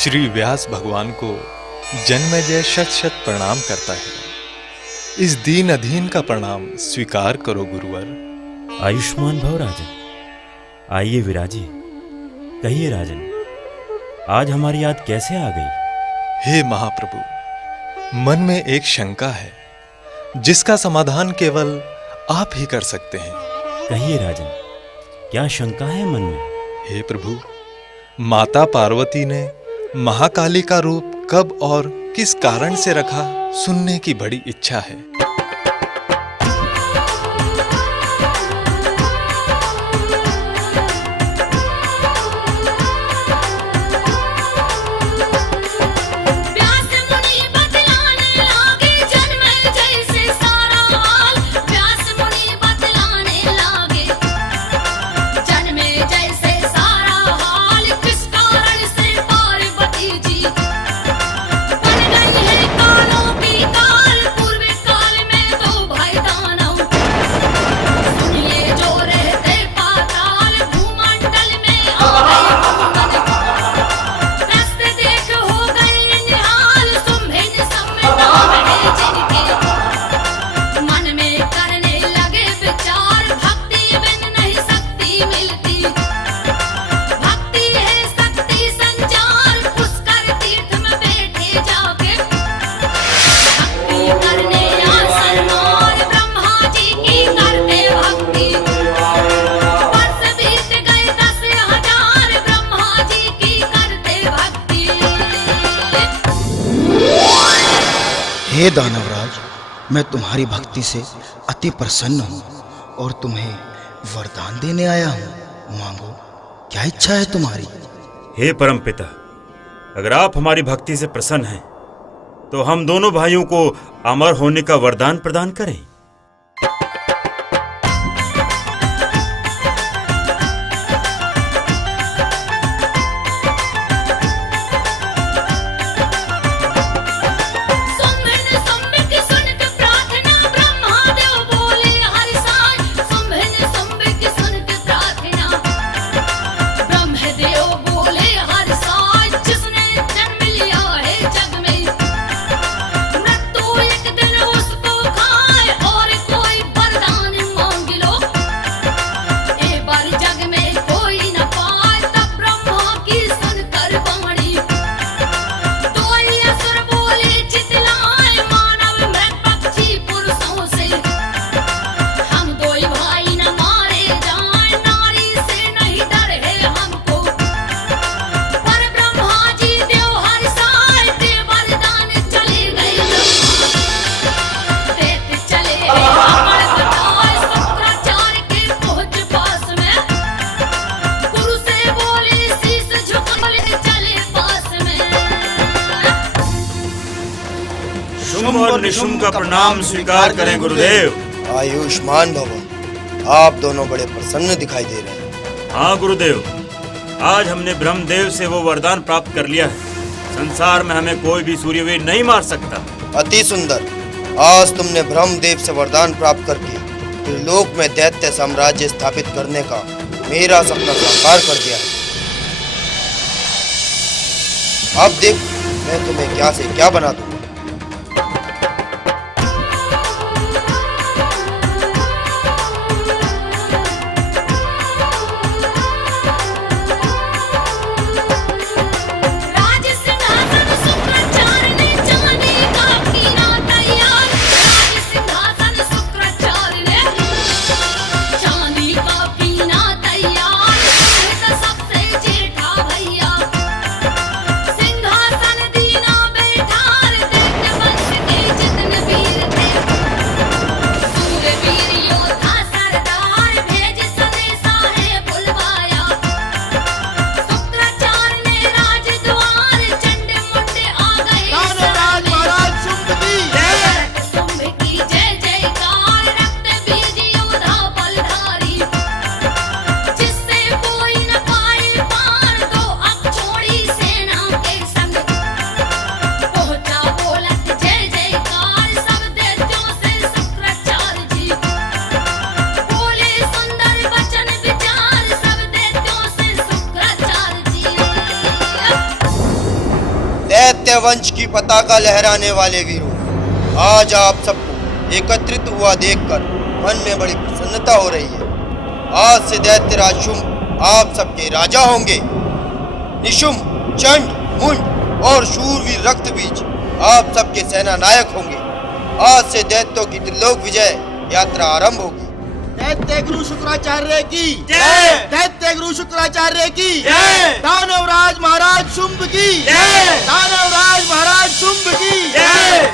श्री व्यास भगवान को जन्मेजय शत शत प्रणाम करता है। इस दीन अधीन का प्रणाम स्वीकार करो गुरुवर। आयुष्मान भव राजन। आइए विराजिए। कहिए राजन, आज हमारी याद कैसे आ गई? हे महाप्रभु, मन में एक शंका है जिसका समाधान केवल आप ही कर सकते हैं। कहिए राजन, क्या शंका है मन में? हे प्रभु, माता पार्वती ने महाकाली का रूप कब और किस कारण से रखा, सुनने की बड़ी इच्छा है। हे दानवराज, मैं तुम्हारी भक्ति से अति प्रसन्न हूँ और तुम्हें वरदान देने आया हूँ। मांगो, क्या इच्छा है तुम्हारी? हे परमपिता, अगर आप हमारी भक्ति से प्रसन्न हैं तो हम दोनों भाइयों को अमर होने का वरदान प्रदान करें। शुंभ और निशुंभ का प्रणाम स्वीकार करें गुरुदेव। आयुष्मान भव। आप दोनों बड़े प्रसन्न दिखाई दे रहे हैं। हाँ गुरुदेव, आज हमने ब्रह्मदेव से वो वरदान प्राप्त कर लिया है, संसार में हमें कोई भी सूर्यवीर नहीं मार सकता। अति सुंदर। आज तुमने ब्रह्मदेव से वरदान प्राप्त करके त्रिलोक में दैत्य साम्राज्य स्थापित करने का मेरा सपना साकार कर दिया है। अब देख मैं तुम्हें क्या से क्या बना दूं। सिंहासन दीना बैठार दैत्य वंश की पताका लहराने वाले वीरों, आज आप सबको एकत्रित हुआ देखकर मन में बड़ी प्रसन्नता हो रही है। आज से दैत्यराज शुंभ आप सबके राजा होंगे। निशुंभ, चंड, मुंड और शूरवीर रक्तबीज आप सबके सेना नायक होंगे। आज से दैत्यों की त्रिलोक विजय यात्रा आरंभ होगी। दैत्य गुरु शुक्राचार्य की जय, दैत्य गुरु शुक्राचार्य की जय, दानवराज महाराज शुंभ की जय, दानवराज महाराज शुंभ की जय।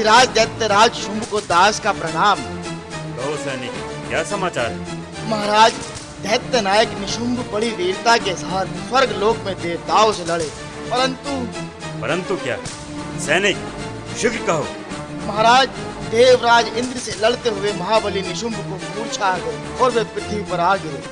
राज दैत्यराज शुंभ को दास का प्रणाम। कहो सैनिक, क्या समाचार है? महाराज, दैत्य नायक निशुंभ बड़ी वीरता के साथ स्वर्ग लोक में देवताओं से लड़े, परंतु क्या? सैनिक, शीघ्र कहो। महाराज, देवराज इंद्र से लड़ते हुए महाबली निशुंभ को मूर्छा आ गई और वे पृथ्वी पर आ गिरे।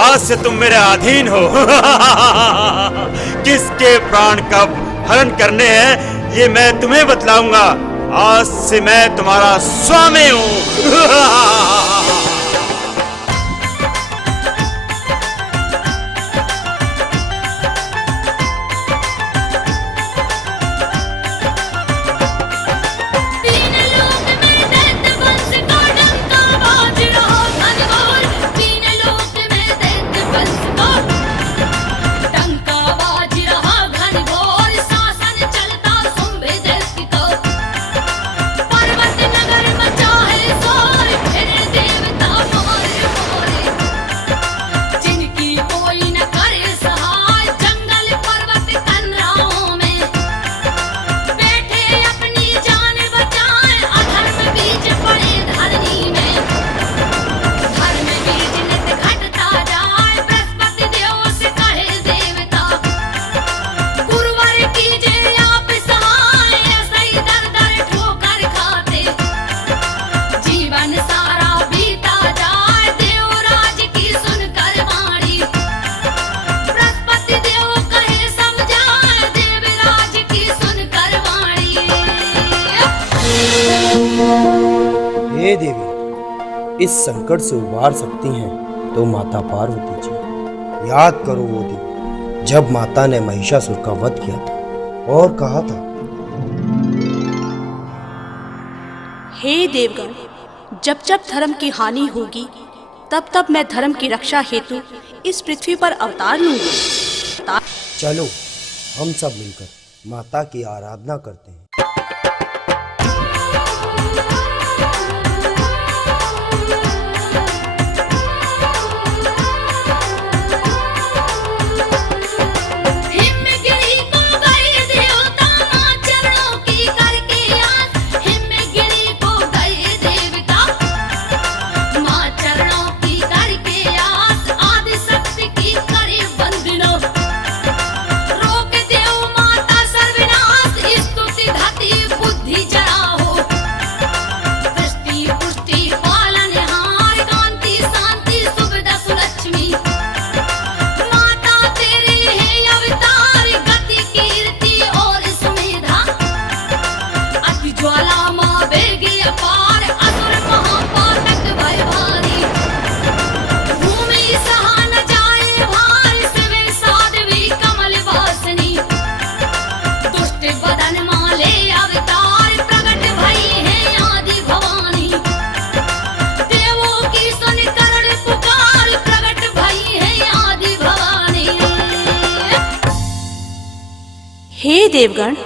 आज से तुम मेरे अधीन हो। किसके प्राण कब हरण करने हैं ये मैं तुम्हें बतलाऊंगा। आज से मैं तुम्हारा स्वामी हूं। हे देवी, इस संकट से उबार सकती हैं तो माता पार्वती जी। याद करो वो दिन जब माता ने महिषासुर का वध किया था और कहा था, हे देवगण, जब जब धर्म की हानि होगी तब तब मैं धर्म की रक्षा हेतु इस पृथ्वी पर अवतार लूंगा। चलो हम सब मिलकर माता की आराधना करते हैं। हे देवगण,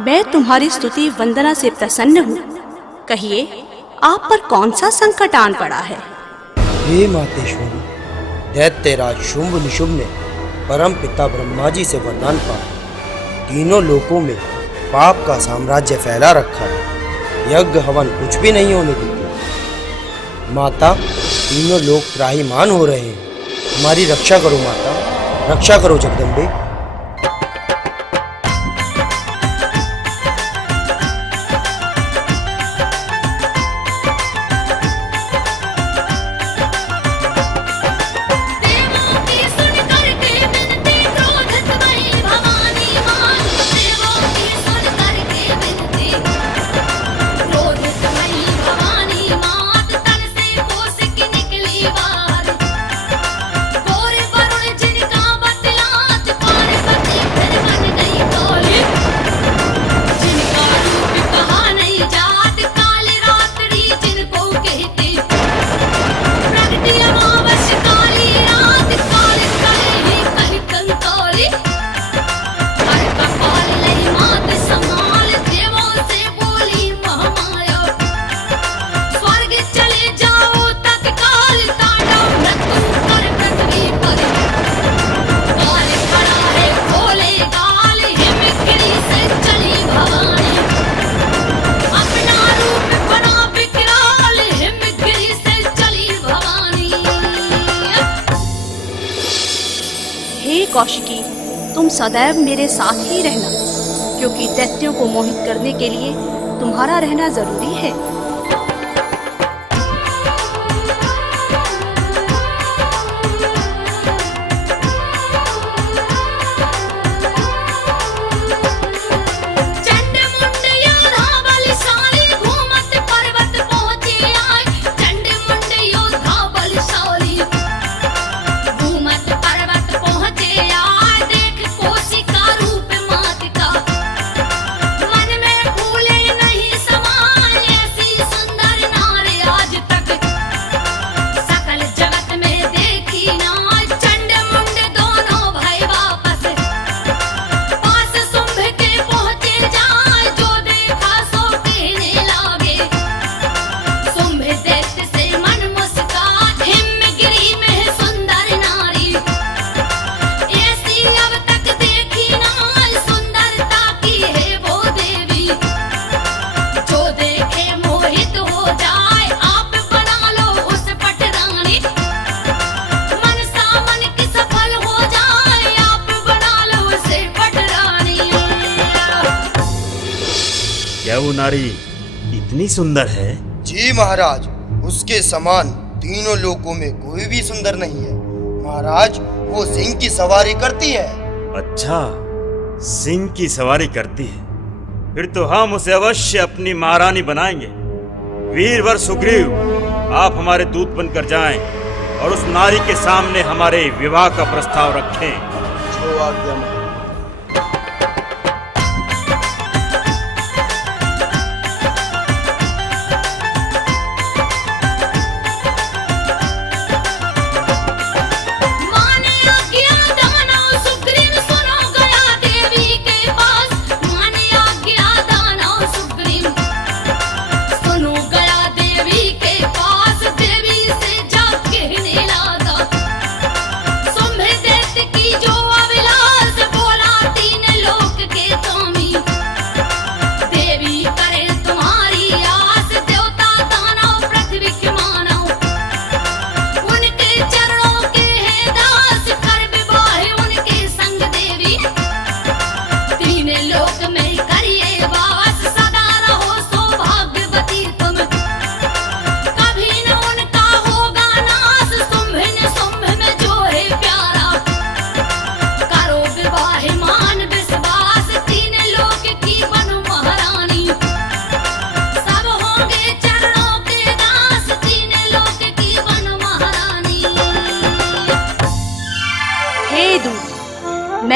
मैं तुम्हारी स्तुति वंदना से प्रसन्न हूँ। कहिए, आप पर कौन सा संकट आन पड़ा है? हे मातेश्वरी, दैत्यराज शुंभ निशुंभ ने परम पिता ब्रह्मा जी से वरदान पाया। तीनों लोकों में पाप का साम्राज्य फैला रखा है। यज्ञ हवन कुछ भी नहीं होने देते। माता, तीनों लोग त्राहिमाम हो रहे हैं। हमारी रक्षा करो माता, रक्षा करो जगदम्बे। कौशिकी, तुम सदैव मेरे साथ ही रहना, क्योंकि दैत्यों को मोहित करने के लिए तुम्हारा रहना जरूरी है। क्या वो नारी इतनी सुंदर है? जी महाराज, उसके समान तीनों लोकों में कोई भी सुंदर नहीं है। महाराज, वो सिंह की सवारी करती है। अच्छा, सिंह की सवारी करती है, फिर तो हम उसे अवश्य अपनी महारानी बनाएंगे। वीरवर सुग्रीव, आप हमारे दूत बनकर जाएं और उस नारी के सामने हमारे विवाह का प्रस्ताव रखें। जो आज्ञा।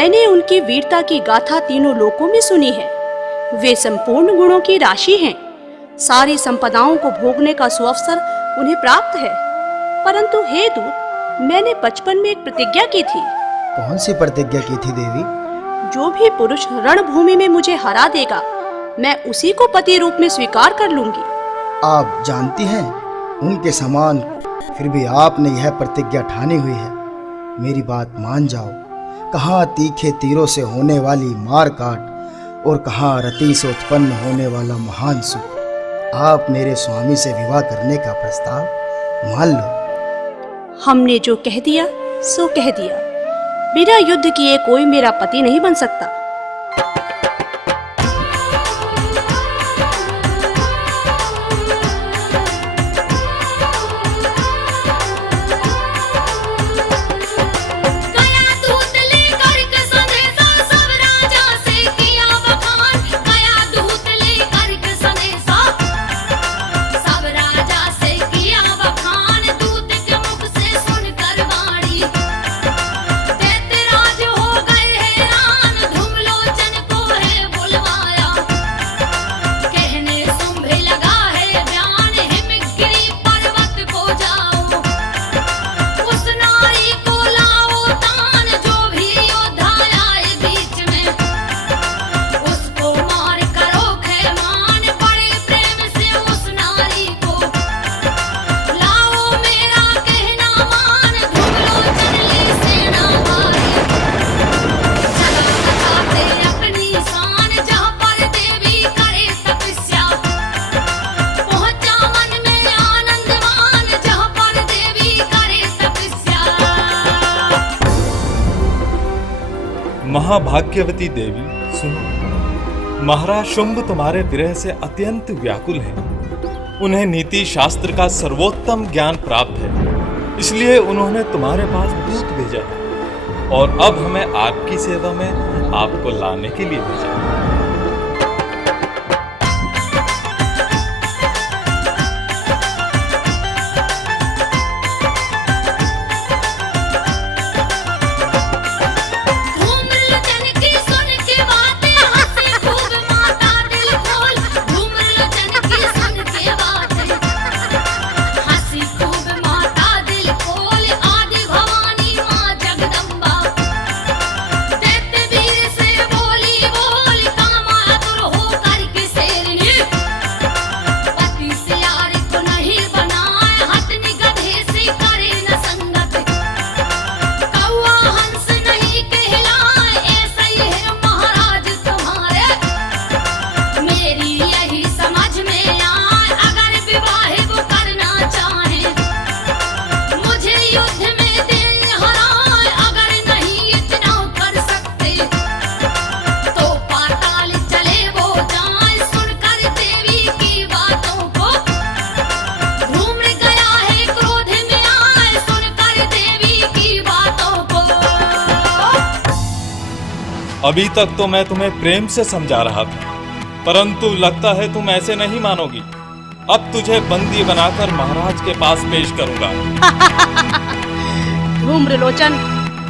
मैंने उनकी वीरता की गाथा तीनों लोकों में सुनी है। वे संपूर्ण गुणों की राशि हैं। सारी संपदाओं को भोगने का सुअवसर उन्हें प्राप्त है। परंतु हे दूत, मैंने बचपन में एक प्रतिज्ञा की थी। कौन सी प्रतिज्ञा की थी देवी? जो भी पुरुष रणभूमि में मुझे हरा देगा, मैं उसी को पति रूप में स्वीकार कर लूंगी। आप जानती हैं, उनके समान फिर भी आपने यह प्रतिज्ञा ठानी हुई है। मेरी बात मान जाओ। कहाँ तीखे तीरों से होने वाली मार काट और कहाँ रति से उत्पन्न होने वाला महान सुख। आप मेरे स्वामी से विवाह करने का प्रस्ताव मान लो। हमने जो कह दिया सो कह दिया। बिना युद्ध किए कोई मेरा पति नहीं बन सकता। महाभाग्यवती देवी, सुनो। महाराज शुंभ तुम्हारे विरह से अत्यंत व्याकुल हैं। उन्हें नीति शास्त्र का सर्वोत्तम ज्ञान प्राप्त है, इसलिए उन्होंने तुम्हारे पास दूत भेजा है और अब हमें आपकी सेवा में आपको लाने के लिए भेजा है। अभी तक तो मैं तुम्हें प्रेम से समझा रहा था, परंतु लगता है तुम ऐसे नहीं मानोगी। अब तुझे बंदी बनाकर महाराज के पास पेश करूंगा। धूम्रलोचन,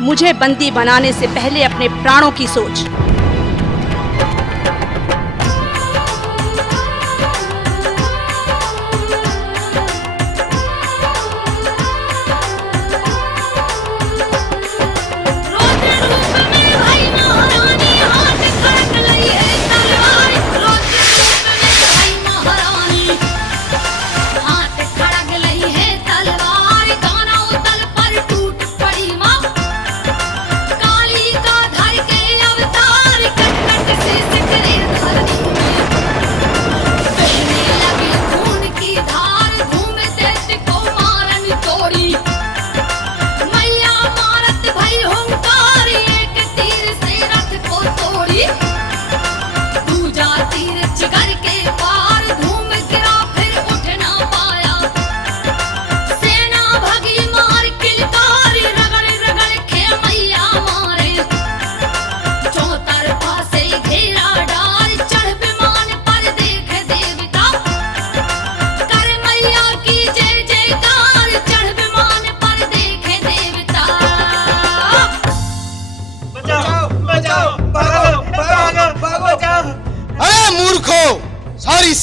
मुझे बंदी बनाने से पहले अपने प्राणों की सोच। काली का धर के अवतार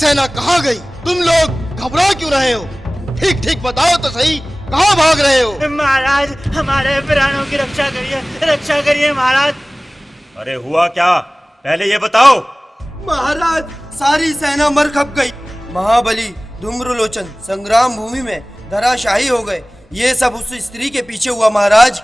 सेना कहाँ गई? तुम लोग घबरा क्यों रहे हो? ठीक ठीक बताओ तो सही, कहाँ भाग रहे हो? महाराज, हमारे प्राणों की रक्षा करिए महाराज। अरे हुआ क्या, पहले ये बताओ। महाराज, सारी सेना मर खप गई। महाबली धूम्रलोचन संग्राम भूमि में धराशाही हो गए। ये सब उस स्त्री के पीछे हुआ महाराज।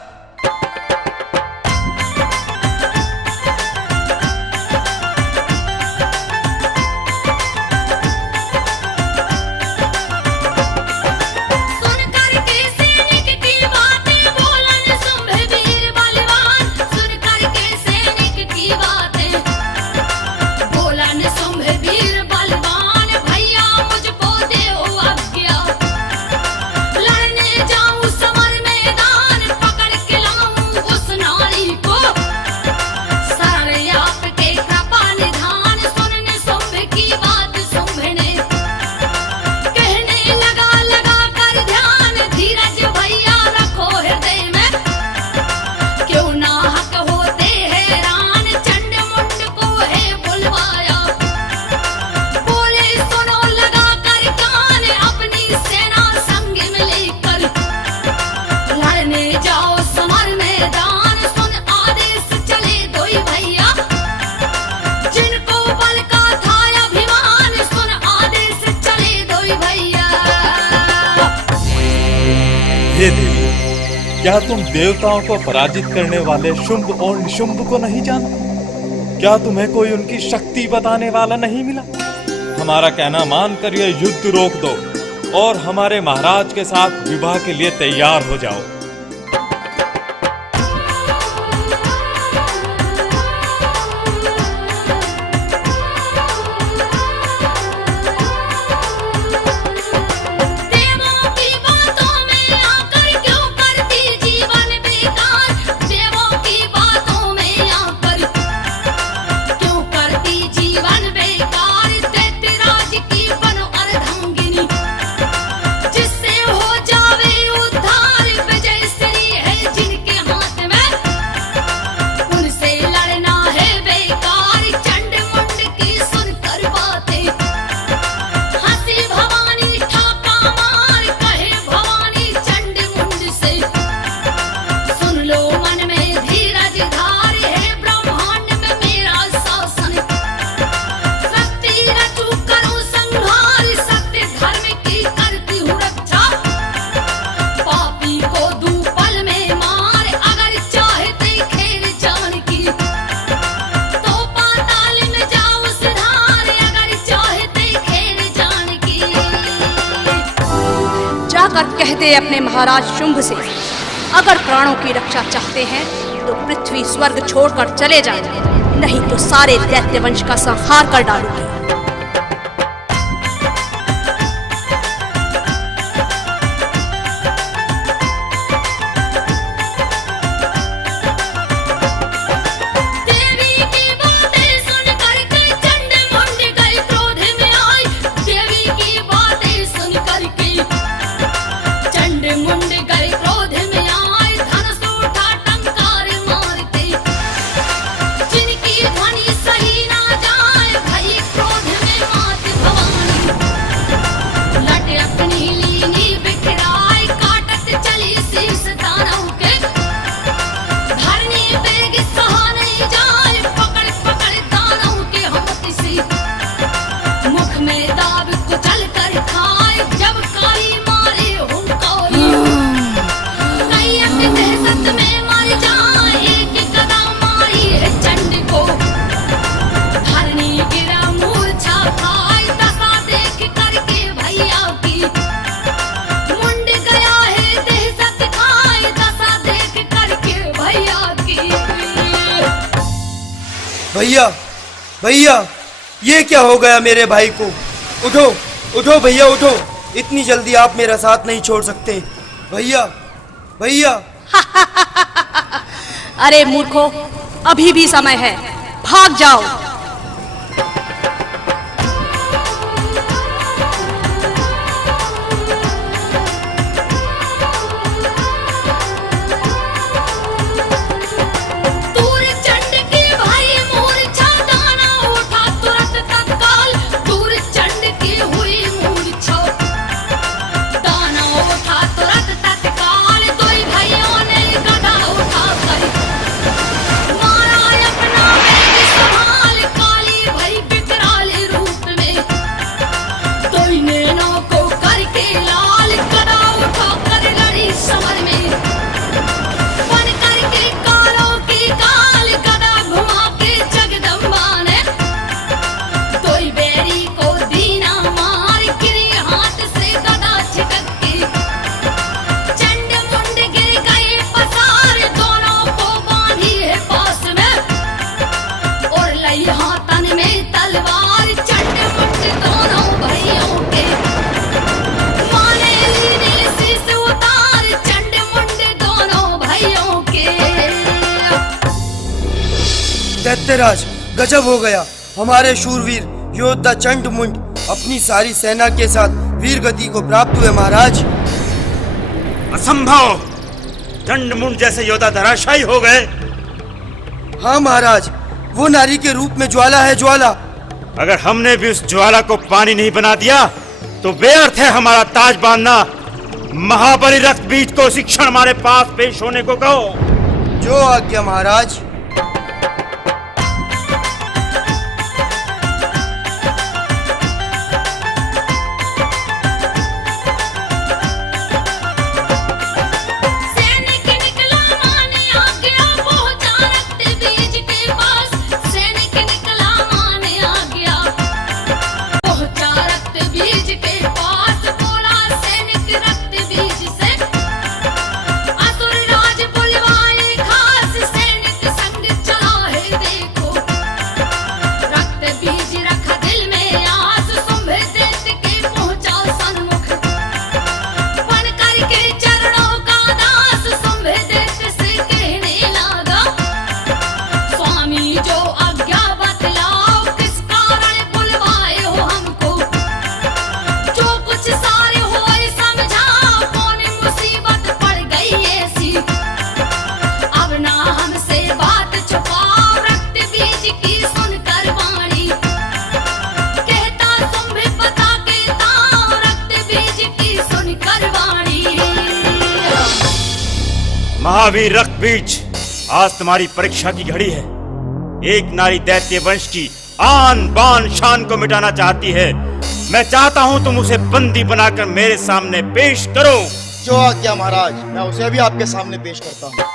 हे देवी, क्या तुम देवताओं को पराजित करने वाले शुंभ और निशुंभ को नहीं जानते? क्या तुम्हें कोई उनकी शक्ति बताने वाला नहीं मिला? हमारा कहना मानकर यह युद्ध रोक दो और हमारे महाराज के साथ विवाह के लिए तैयार हो जाओ। कहते अपने महाराज शुंभ से, अगर प्राणों की रक्षा चाहते हैं तो पृथ्वी स्वर्ग छोड़कर चले जाएं, नहीं तो सारे दैत्य वंश का संहार कर डालूंगी। भैया, भैया, ये क्या हो गया मेरे भाई को? उठो, उठो भैया, उठो। इतनी जल्दी आप मेरा साथ नहीं छोड़ सकते। भैया, भैया। अरे मूर्खों, अभी भी समय है, भाग जाओ। चंड दैत्यराज, गजब हो गया। हमारे शूरवीर योद्धा चंडमुंड अपनी सारी सेना के साथ वीर गति को प्राप्त हुए महाराज। असंभव! चंडमुंड जैसे योद्धा धराशायी हो गए। हाँ महाराज, वो नारी के रूप में ज्वाला है, ज्वाला। अगर हमने भी उस ज्वाला को पानी नहीं बना दिया तो व्यर्थ है हमारा ताज बांधना। महाबली रक्तबीज को इसी क्षण हमारे पास पेश होने को कहो। जो आज्ञा महाराज। महावीर रक्तबीज, आज तुम्हारी परीक्षा की घड़ी है। एक नारी दैत्य वंश की आन बान शान को मिटाना चाहती है। मैं चाहता हूं तुम उसे बंदी बनाकर मेरे सामने पेश करो। जो आज्ञा महाराज, मैं उसे भी आपके सामने पेश करता हूँ।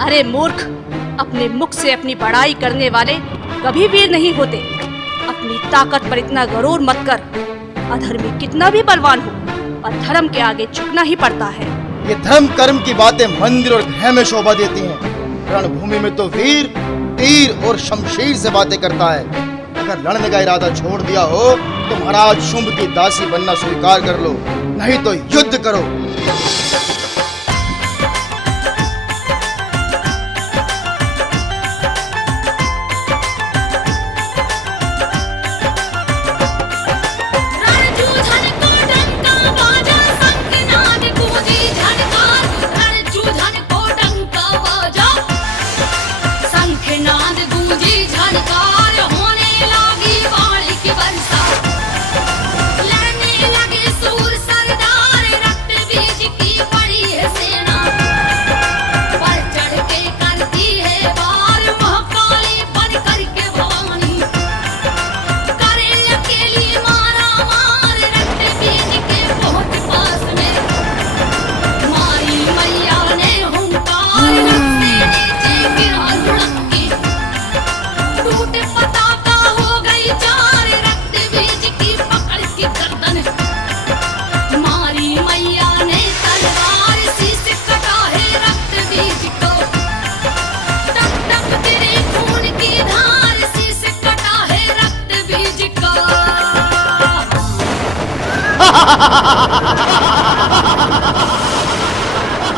अरे मूर्ख, अपने मुख से अपनी बड़ाई करने वाले कभी वीर नहीं होते। अपनी ताकत पर इतना गरूर मत कर। अधर्मी कितना भी बलवान हो, पर धर्म के आगे झुकना ही पड़ता है। ये धर्म कर्म की बातें मंदिर और गृह में शोभा देती हैं। रणभूमि में तो वीर तीर और शमशीर से बातें करता है। अगर लड़ने का इरादा छोड़ दिया हो तो महाराज शुंभ की दासी बनना स्वीकार कर लो, नहीं तो युद्ध करो।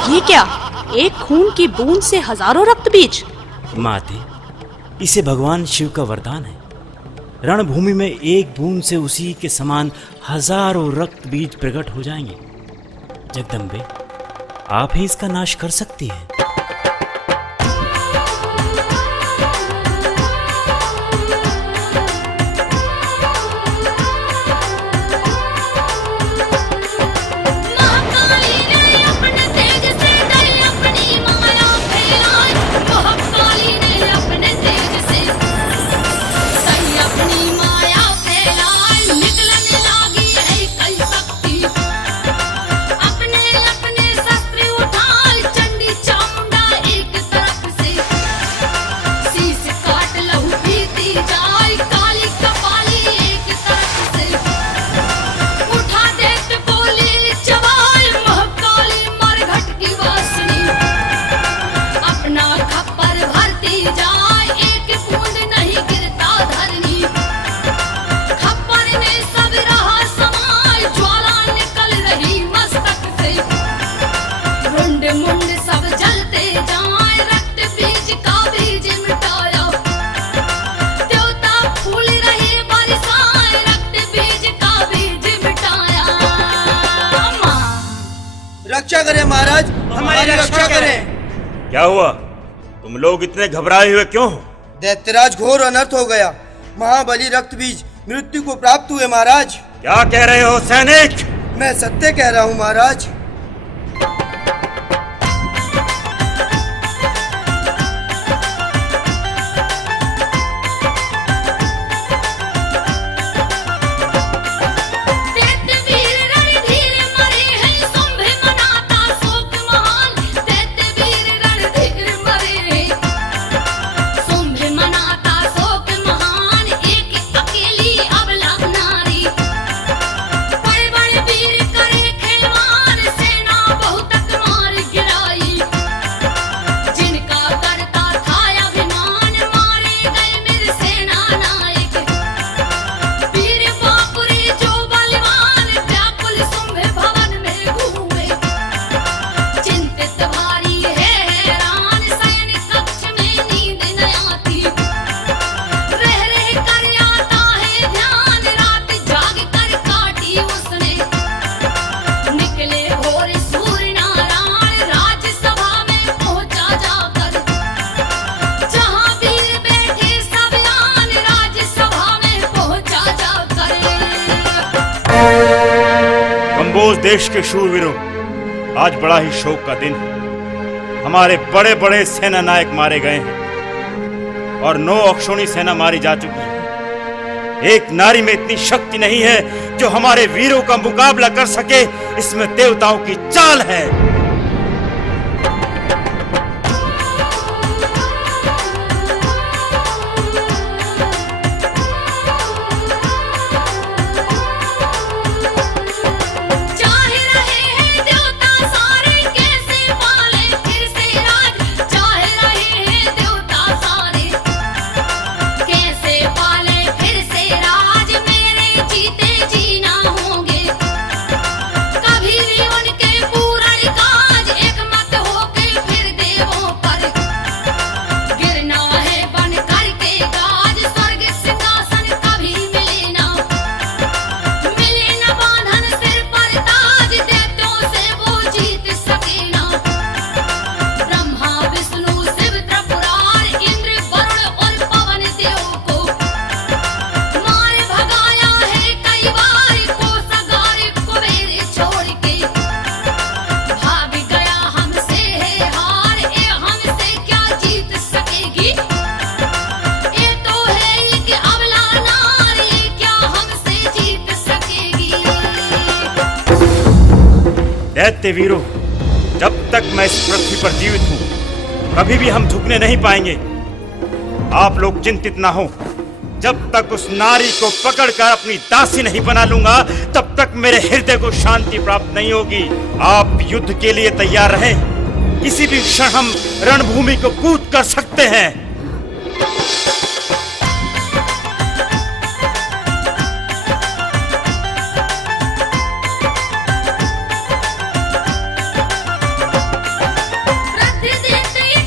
ये क्या, एक खून की बूंद से हजारों रक्त बीज? माते, इसे भगवान शिव का वरदान है। रणभूमि में एक बूंद से उसी के समान हजारों रक्त बीज प्रकट हो जाएंगे। जगदम्बे, आप ही इसका नाश कर सकती हैं। रक्षा करें महाराज, हमारी रक्षा करें। क्या हुआ? तुम लोग इतने घबराए हुए क्यों हो? दैत्यराज घोर अनर्थ हो गया। महाबली रक्त बीज मृत्यु को प्राप्त हुए महाराज। क्या कह रहे हो सैनिक? मैं सत्य कह रहा हूँ महाराज। कंबोज देश के शूरवीरों, आज बड़ा ही शोक का दिन है। हमारे बड़े बड़े सेना नायक मारे गए हैं और 9 अक्षौणी सेना मारी जा चुकी है। एक नारी में इतनी शक्ति नहीं है जो हमारे वीरों का मुकाबला कर सके। इसमें देवताओं की चाल है। दैत्य वीरों, जब तक मैं इस पृथ्वी पर जीवित हूं कभी भी हम झुकने नहीं पाएंगे। आप लोग चिंतित ना हो। जब तक उस नारी को पकड़कर अपनी दासी नहीं बना लूंगा तब तक मेरे हृदय को शांति प्राप्त नहीं होगी। आप युद्ध के लिए तैयार रहें। किसी भी क्षण हम रणभूमि को कूद कर सकते हैं।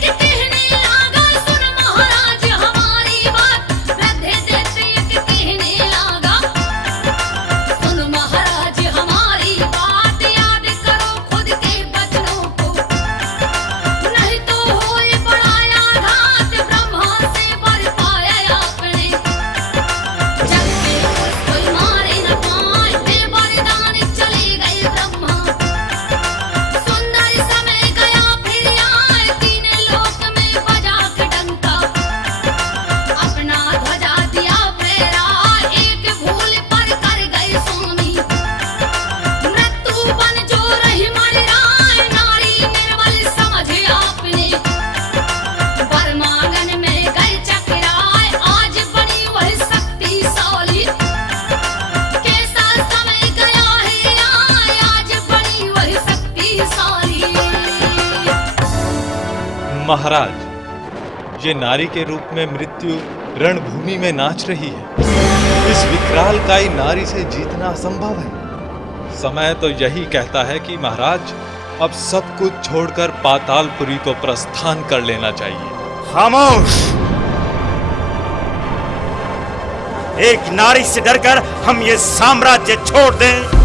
कहने लगा, सुन महाराज हमारी बात। महाराज, ये नारी के रूप में मृत्यु रणभूमि में नाच रही है। इस विकरालकायी नारी से जीतना असंभव है। समय तो यही कहता है कि महाराज, अब सब कुछ छोड़कर पातालपुरी को प्रस्थान कर लेना चाहिए। खामोश! एक नारी से डरकर हम ये साम्राज्य छोड़ दें?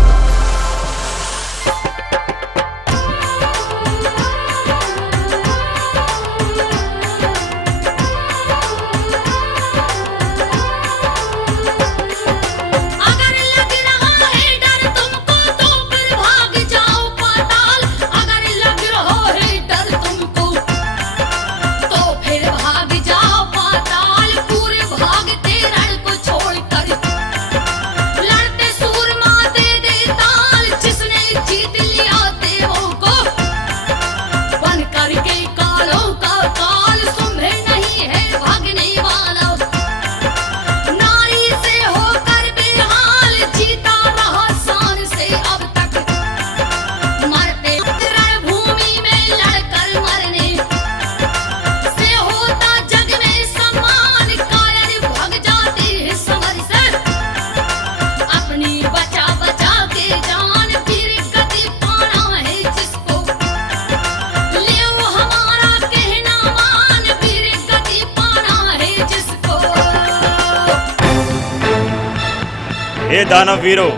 हे दानव वीरों,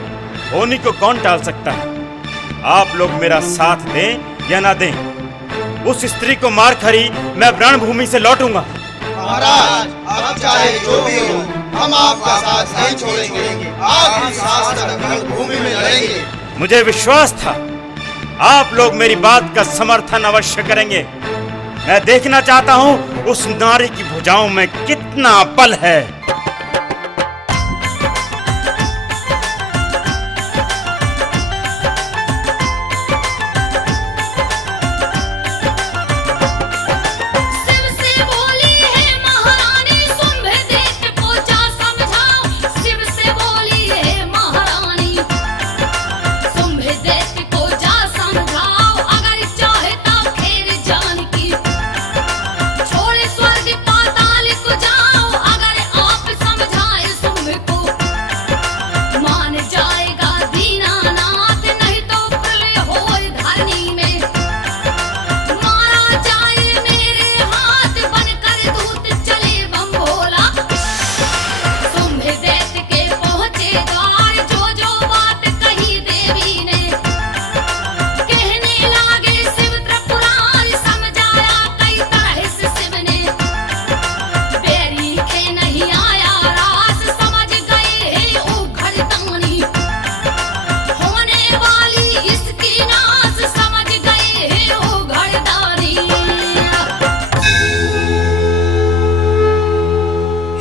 होनी को कौन टाल सकता है? आप लोग मेरा साथ दें या ना दें, उस स्त्री को मार कर ही मैं रणभूमि से लौटूंगा। महाराज, अब चाहे जो भी हो, हम आपका साथ नहीं छोड़ेंगे। आखिरी सांस तक रणभूमि में लड़ेंगे। मुझे विश्वास था आप लोग मेरी बात का समर्थन अवश्य करेंगे। मैं देखना चाहता हूं उस नारी की भुजाओं में कितना बल है।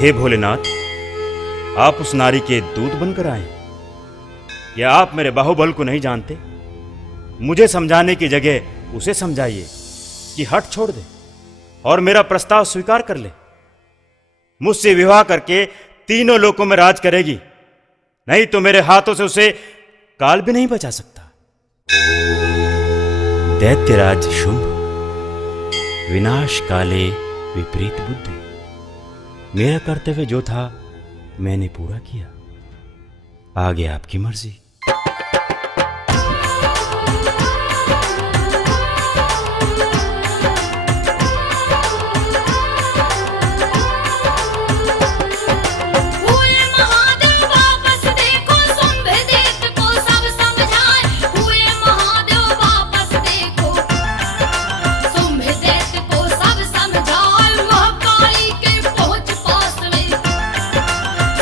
हे भोलेनाथ, आप उस नारी के दूत बनकर आए। या आप मेरे बाहुबल को नहीं जानते? मुझे समझाने की जगह उसे समझाइए कि हट छोड़ दे और मेरा प्रस्ताव स्वीकार कर ले। मुझसे विवाह करके तीनों लोकों में राज करेगी, नहीं तो मेरे हाथों से उसे काल भी नहीं बचा सकता। दैत्यराज शुंभ, विनाश काले विपरीत बुद्धि। मेरा कर्तव्य जो था मैंने पूरा किया, आगे आपकी मर्जी।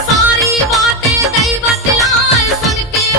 सारी बातें दैवत लाए सुन के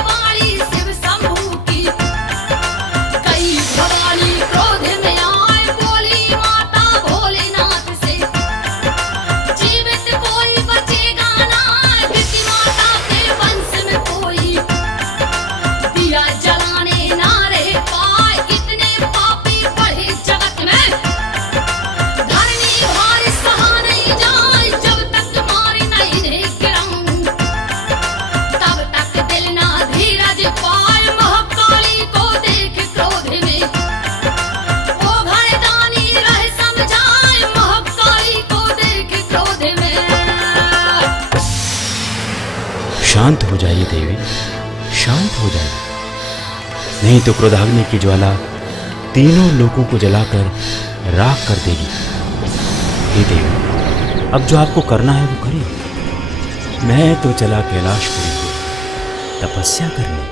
शांत हो जाइए देवी, शांत हो जाइए, नहीं तो क्रोधाग्नि की ज्वाला तीनों लोगों को जलाकर राख कर देगी। हे देवी, अब जो आपको करना है वो करिए। मैं तो चला कैलाशपुरी को तपस्या करने।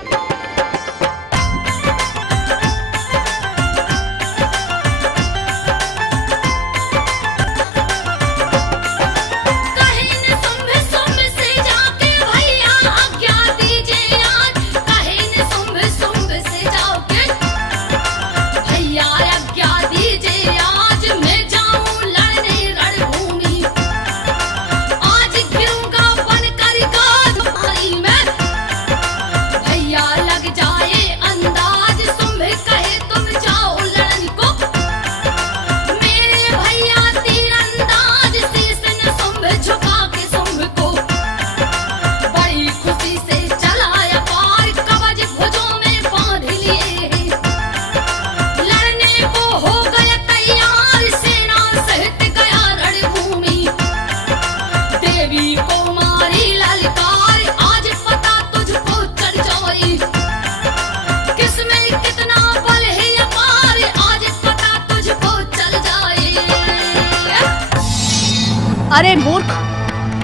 अरे मूर्ख,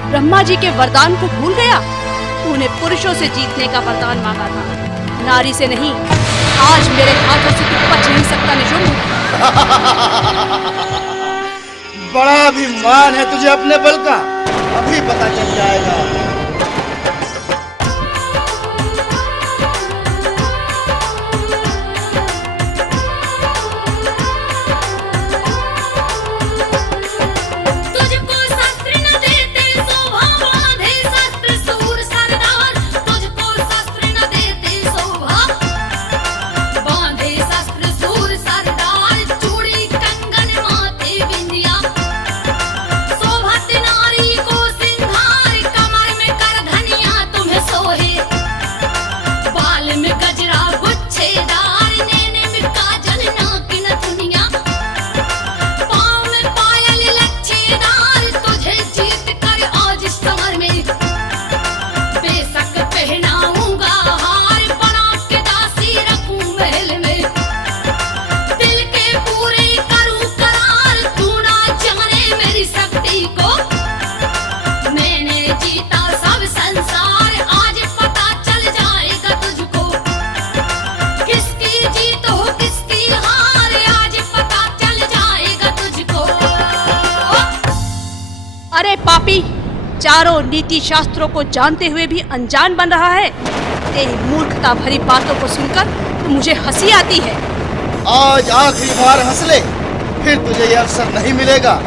ब्रह्मा जी के वरदान को भूल गया? तूने पुरुषों से जीतने का वरदान मांगा था, नारी से नहीं। आज मेरे हाथों से तू बच नहीं सकता निशुंभ। बड़ा अभिमान है तुझे अपने बल का, अभी पता चल जाएगा। पापी, चारों नीति शास्त्रों को जानते हुए भी अनजान बन रहा है। तेरी मूर्खता भरी बातों को सुनकर मुझे हंसी आती है। आज आखिरी बार हंस ले, फिर तुझे यह अवसर नहीं मिलेगा।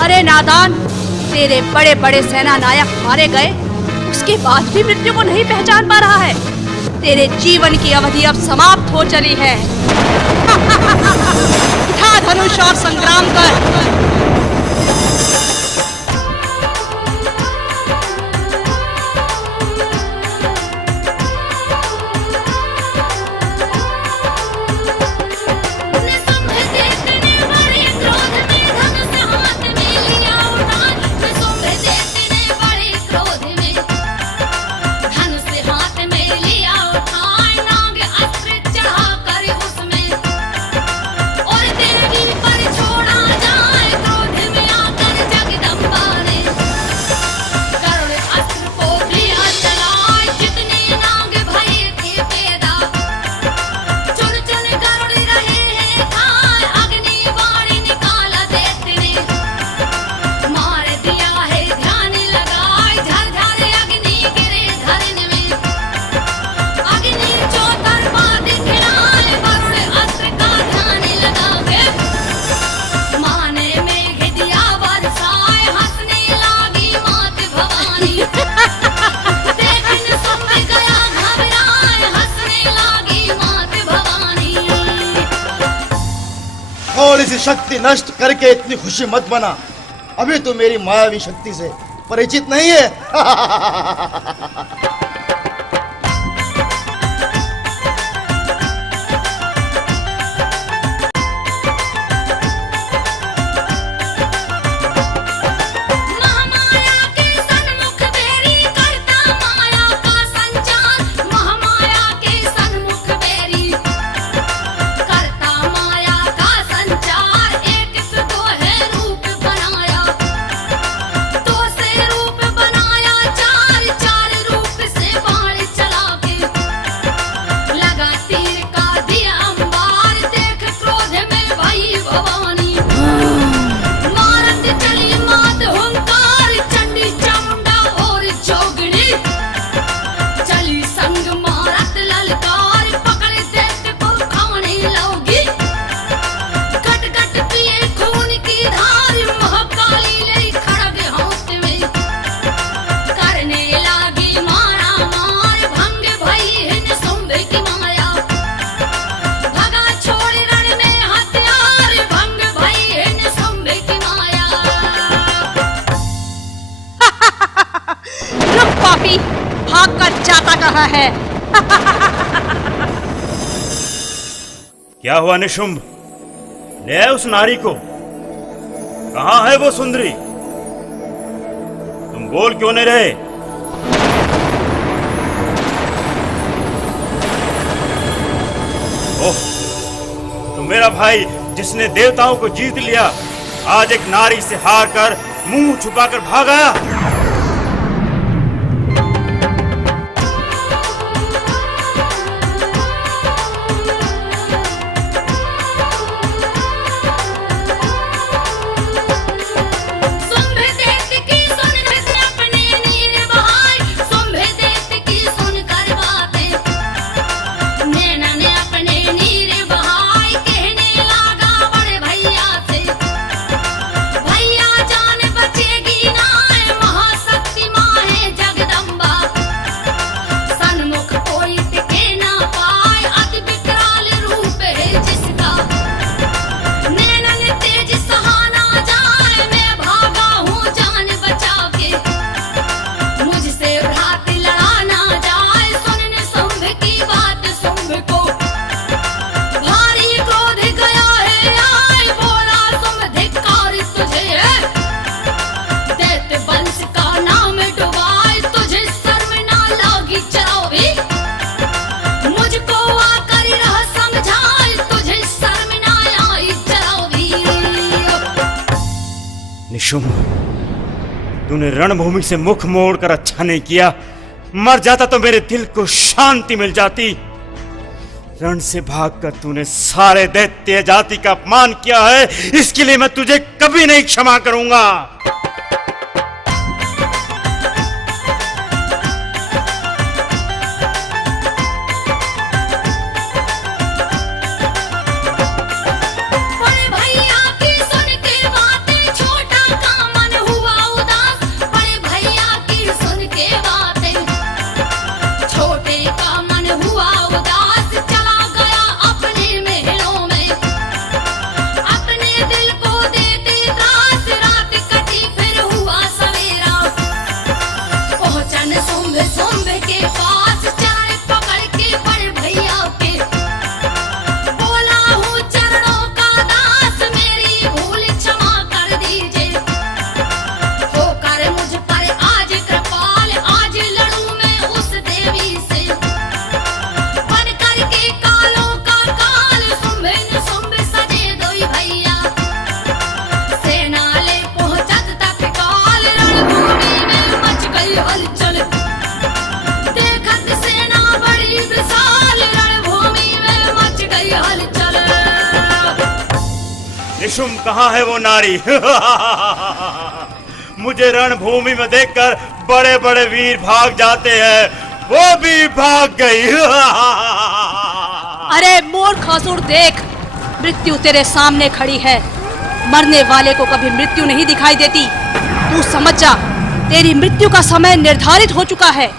अरे नादान, तेरे बड़े बड़े सेना नायक मारे गए, उसके बाद भी मृत्यु को नहीं पहचान पा रहा है। तेरे जीवन की अवधि अब समाप्त हो चली है। उठा धनुष और संग्राम कर। धनुष हाथ में लिया उठाए, नाग अस्त्र शक्ति नष्ट करके इतनी खुशी मत बना। अभी तो मेरी मायावी शक्ति से परिचित नहीं है। भाग कर जाता कहाँ है? क्या हुआ निशुंभ? ले आए उस नारी को। कहाँ है वो सुंदरी? तुम बोल क्यों नहीं रहे? ओह, तुम मेरा भाई जिसने देवताओं को जीत लिया, आज एक नारी से हार कर मुंह छुपाकर भाग आया। निशुंभ, तूने रणभूमि से मुख मोड़कर अच्छा नहीं किया। मर जाता तो मेरे दिल को शांति मिल जाती। रण से भागकर तूने सारे दैत्य जाति का अपमान किया है, इसके लिए मैं तुझे कभी नहीं क्षमा करूंगा। निशुंभ, कहाँ है वो नारी? मुझे रणभूमि में देखकर बड़े बड़े वीर भाग जाते हैं, वो भी भाग गई। अरे मूर्ख असुर, देख, मृत्यु तेरे सामने खड़ी है। मरने वाले को कभी मृत्यु नहीं दिखाई देती। तू समझ जा, तेरी मृत्यु का समय निर्धारित हो चुका है।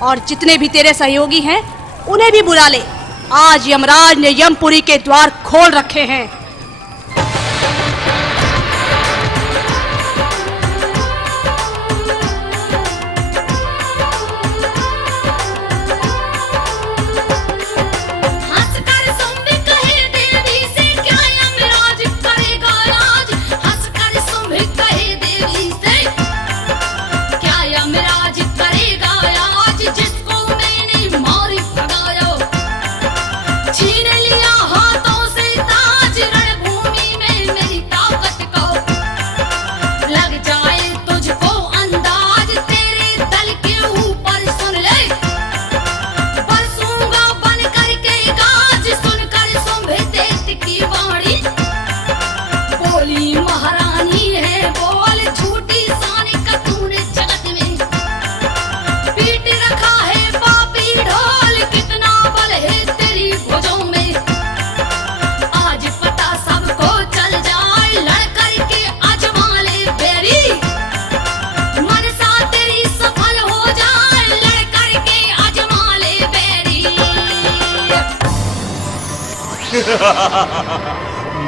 और जितने भी तेरे सहयोगी हैं, उन्हें भी बुला ले। आज यमराज ने यमपुरी के द्वार खोल रखे हैं।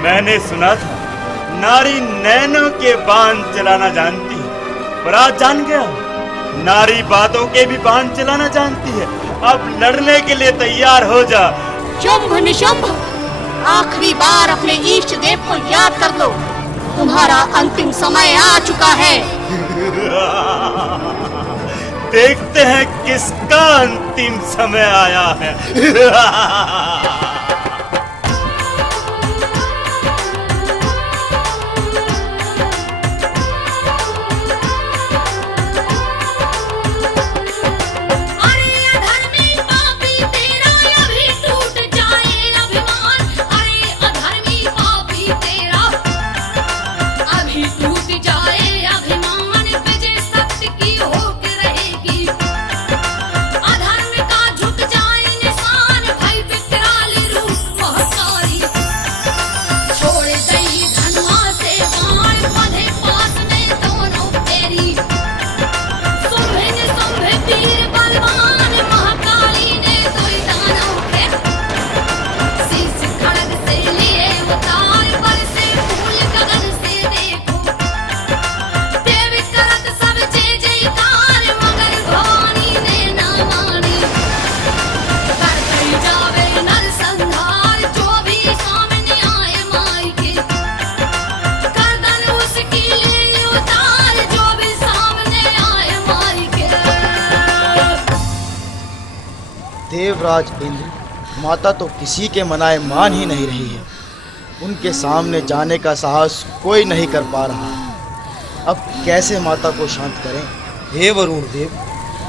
मैंने सुना था नारी नैनों के बाण चलाना जानती है, पर आज जान गया नारी बातों के भी बाण चलाना जानती है। अब लड़ने के लिए तैयार हो जा। शुंभ निशुंभ, आखिरी बार अपने इष्ट देव को याद कर लो। तुम्हारा अंतिम समय आ चुका है। देखते हैं किसका अंतिम समय आया है। देवराज इंद्र, माता तो किसी के मनाए मान ही नहीं रही है। उनके सामने जाने का साहस कोई नहीं कर पा रहा। अब कैसे माता को शांत करें? हे वरुण देव,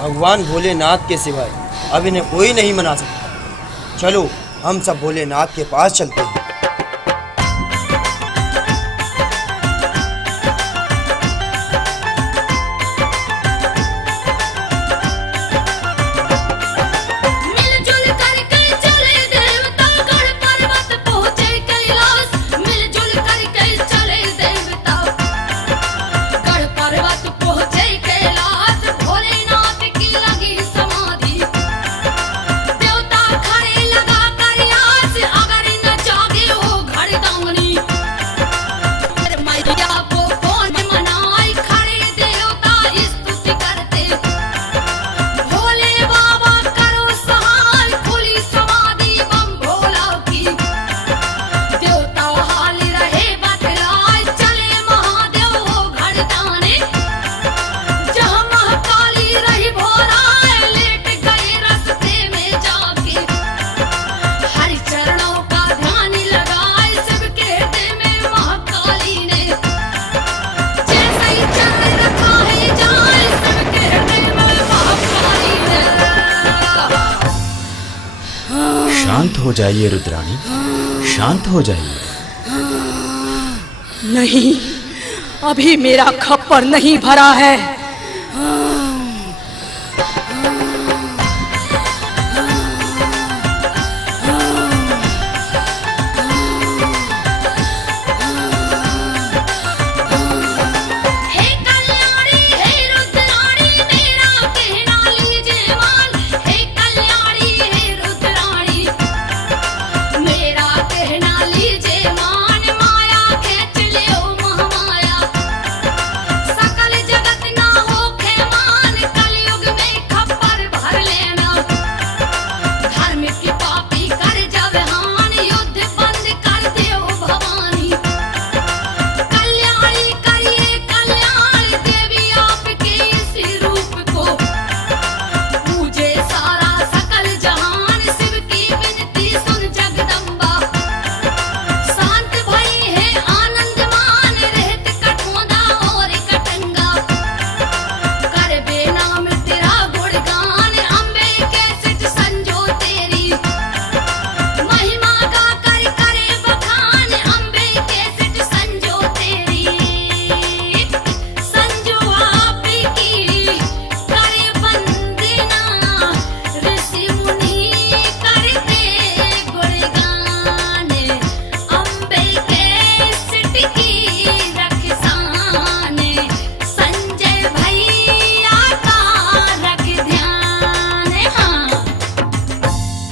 भगवान भोलेनाथ के सिवाय अब इन्हें कोई नहीं मना सकता। चलो हम सब भोलेनाथ के पास चलते हैं। शांत हो जाइए रुद्राणी, शांत हो जाइए। नहीं, अभी मेरा खप्पर नहीं भरा है।